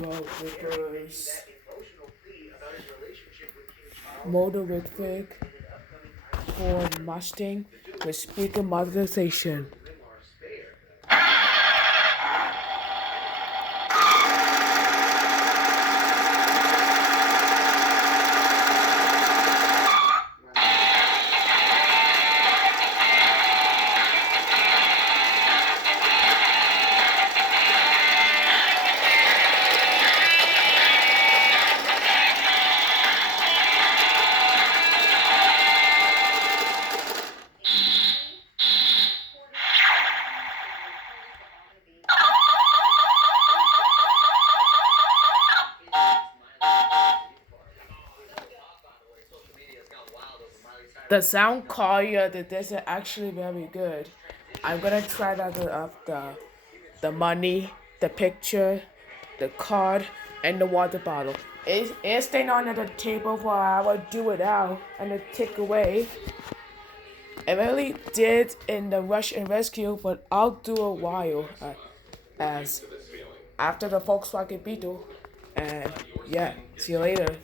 Motors, motor for Mustang with speaker modification. The sound quality of this is actually very good. I'm gonna try that up the money, the picture, the card, and the water bottle. It's staying on at the table while I will do it out and then take away. I really did in the rush and rescue, but I'll do a while as after the Volkswagen Beetle. And yeah, see you later.